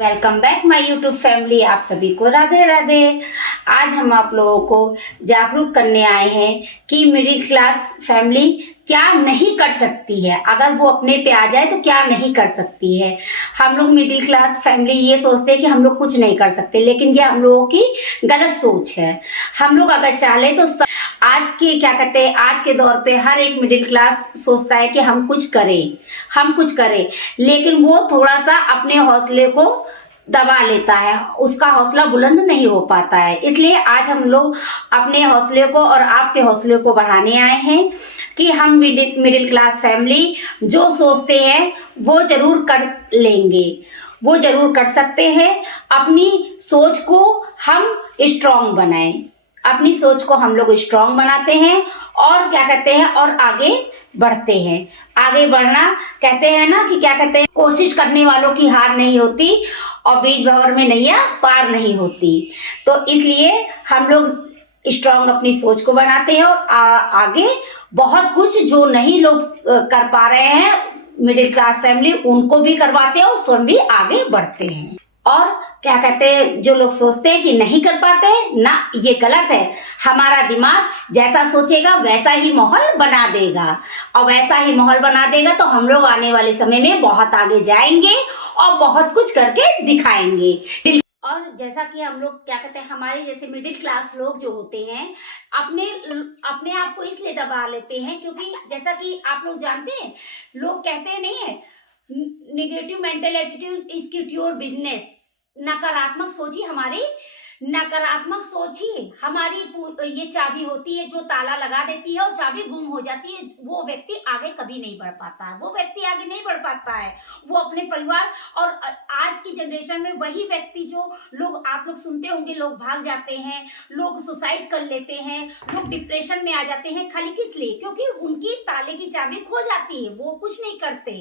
Welcome back my YouTube family. आप सभी को राधे राधे। आज हम आप लोगों को जागरूक करने आए हैं कि मिडिल क्लास फैमिली क्या नहीं कर सकती है। अगर वो अपने पे आ जाए तो क्या नहीं कर सकती है। हम लोग मिडिल क्लास फैमिली ये सोचते हैं कि हम लोग कुछ नहीं कर सकते, लेकिन ये हम लोगों की गलत सोच है। हम लोग अगर चाहे तो आज के क्या कहते हैं, आज के दौर पे हर एक मिडिल क्लास सोचता है कि हम कुछ करें, हम कुछ करें, लेकिन वो थोड़ा सा अपने हौसले को दबा लेता है, उसका हौसला बुलंद नहीं हो पाता है। इसलिए आज हम लोग अपने हौसले को और आपके हौसले को बढ़ाने आए हैं कि हम मिडिल क्लास फैमिली जो सोचते हैं वो जरूर कर लेंगे, वो जरूर कर सकते हैं। अपनी सोच को हम स्ट्रांग बनाएं, अपनी सोच को हम लोग स्ट्रांग बनाते हैं और क्या कहते हैं, और आगे बढ़ते हैं। आगे बढ़ना कहते हैं ना कि क्या कहते हैं, कोशिश करने वालों की हार नहीं होती और बीच भंवर में नैया पार नहीं होती। तो इसलिए हम लोग स्ट्रांग अपनी सोच को बनाते हैं और आगे बहुत कुछ जो नहीं लोग कर पा रहे हैं मिडिल क्लास फैमिली, उनको भी करवाते हैं और स्वयं भी आगे बढ़ते हैं। और क्या कहते हैं, जो लोग सोचते हैं कि नहीं कर पाते हैं ना, ये गलत है। हमारा दिमाग जैसा सोचेगा वैसा ही माहौल बना देगा, और वैसा ही माहौल बना देगा तो हम लोग आने वाले समय में बहुत आगे जाएंगे और बहुत कुछ करके दिखाएंगे। और जैसा कि हम लोग क्या कहते हैं, हमारे जैसे मिडिल क्लास लोग जो होते हैं अपने अपने आप को इसलिए दबा लेते हैं क्योंकि जैसा कि आप लोग जानते हैं, लोग कहते हैं नहीं है, negative mental attitude is cure business. नकारात्मक सोच ही हमारी, नकारात्मक सोच ही हमारी ये चाबी होती है जो ताला लगा देती है और चाबी गुम हो जाती है। वो व्यक्ति आगे कभी नहीं बढ़ पाता है, वो व्यक्ति आगे नहीं बढ़ पाता है। वो अपने परिवार और आज की जनरेशन में वही व्यक्ति जो लोग आप लोग सुनते होंगे, लोग भाग जाते हैं, लोग सुसाइड कर लेते हैं, लोग डिप्रेशन में आ जाते हैं, खाली किस लिए? क्योंकि उनकी ताले की चाबी खो जाती है, वो कुछ नहीं करते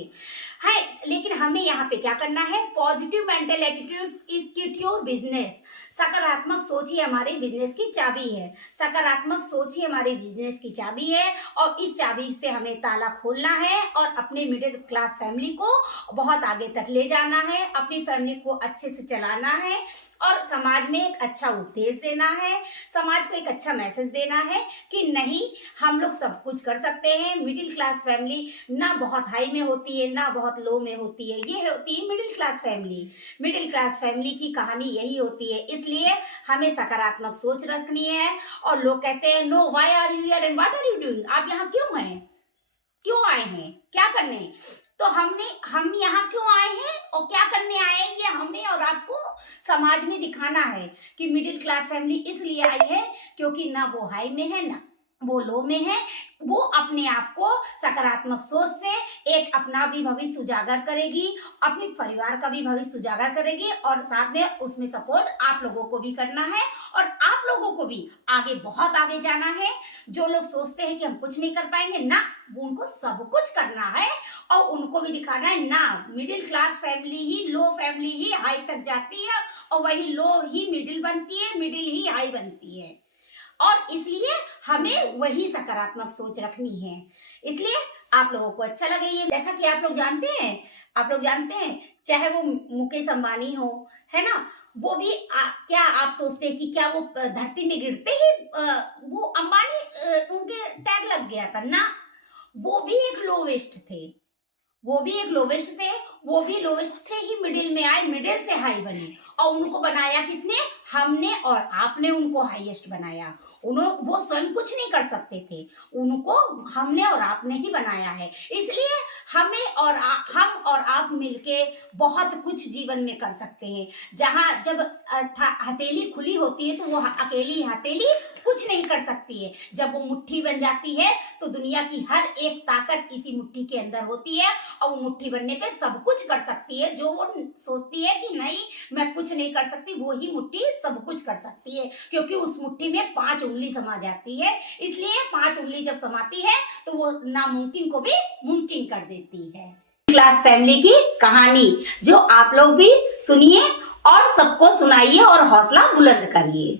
है। लेकिन हमें यहाँ पे क्या करना है, positive mental attitude is your business. सकारात्मक सोच ही हमारे बिजनेस की चाबी है, सकारात्मक सोच ही हमारे बिजनेस की चाबी है। और इस चाबी से हमें ताला खोलना है और अपने मिडिल क्लास फैमिली को बहुत आगे तक ले जाना है, अपनी फैमिली को अच्छे से चलाना है और समाज में एक अच्छा उपदेश देना है, समाज को एक अच्छा मैसेज देना है कि नहीं, हम लोग सब कुछ कर सकते हैं। मिडिल क्लास फैमिली ना बहुत हाई में होती है ना बहुत लो में होती है, ये होती है middle class family. Middle class family की कहानी यही होती है। इसलिए हमें सकारात्मक सोच रखनी है। और लोग कहते हैं no, why are you here and what are you doing, आप यहाँ क्यों हैं, क्यों आए हैं, क्या करने? तो हम यहाँ क्यों आए हैं और क्या करने आए हैं, ये हमें और आपको समाज में दिखाना है कि मिडिल क्लास फैमिली इसलिए आई है क्योंकि ना वो हाई में है ना वो लो में है। वो अपने आप को सकारात्मक सोच से एक अपना भी भविष्य उजागर करेगी, अपने परिवार का भी भविष्य उजागर करेगी और साथ में उसमें सपोर्ट आप लोगों को भी करना है और आप लोगों को भी आगे बहुत आगे जाना है। जो लोग सोचते हैं कि हम कुछ नहीं कर पाएंगे ना, उनको सब कुछ करना है और उनको भी दिखाना है ना, मिडिल क्लास फैमिली ही लो फैमिली ही हाई तक जाती है और वही लो ही मिडिल बनती है, मिडिल ही हाई बनती है। और इसलिए हमें वही सकारात्मक सोच रखनी है। इसलिए आप लोगों को अच्छा लगे ये, जैसा कि आप लोग जानते हैं चाहे वो मुकेश अंबानी हो, है ना, वो भी क्या आप सोचते हैं कि क्या वो धरती में गिरते ही वो अंबानी उनके टैग लग गया था ना? वो भी एक लोवेस्ट थे, वो भी एक लोवेस्ट थे, वो भी लोवेस्ट से ही मिडिल में आए, मिडिल से हाई बने और उनको बनाया किसने? हमने और आपने उनको हाईएस्ट बनाया। वो स्वयं कुछ नहीं कर सकते थे, उनको हमने और आपने ही बनाया है। इसलिए हमें और हम और आप मिलके बहुत कुछ जीवन में कर सकते हैं। जहाँ जब हथेली खुली होती है तो वो अकेली हथेली कुछ नहीं कर सकती है। जब वो मुट्ठी बन जाती है तो दुनिया की हर एक ताकत इसी मुट्ठी के अंदर होती है और वो मुट्ठी बनने पे सब कुछ कर सकती है। जो वो सोचती है कि नहीं मैं कुछ नहीं कर सकती, वो ही मुट्ठी सब कुछ कर सकती है, क्योंकि उस मुट्ठी में 5 उंगली समा जाती है। इसलिए 5 उंगली जब समाती है तो वो नामुमकिन को भी मुमकिन कर देती है। क्लास फैमिली की कहानी जो आप लोग भी सुनिए और सबको सुनाइए और हौसला बुलंद करिए।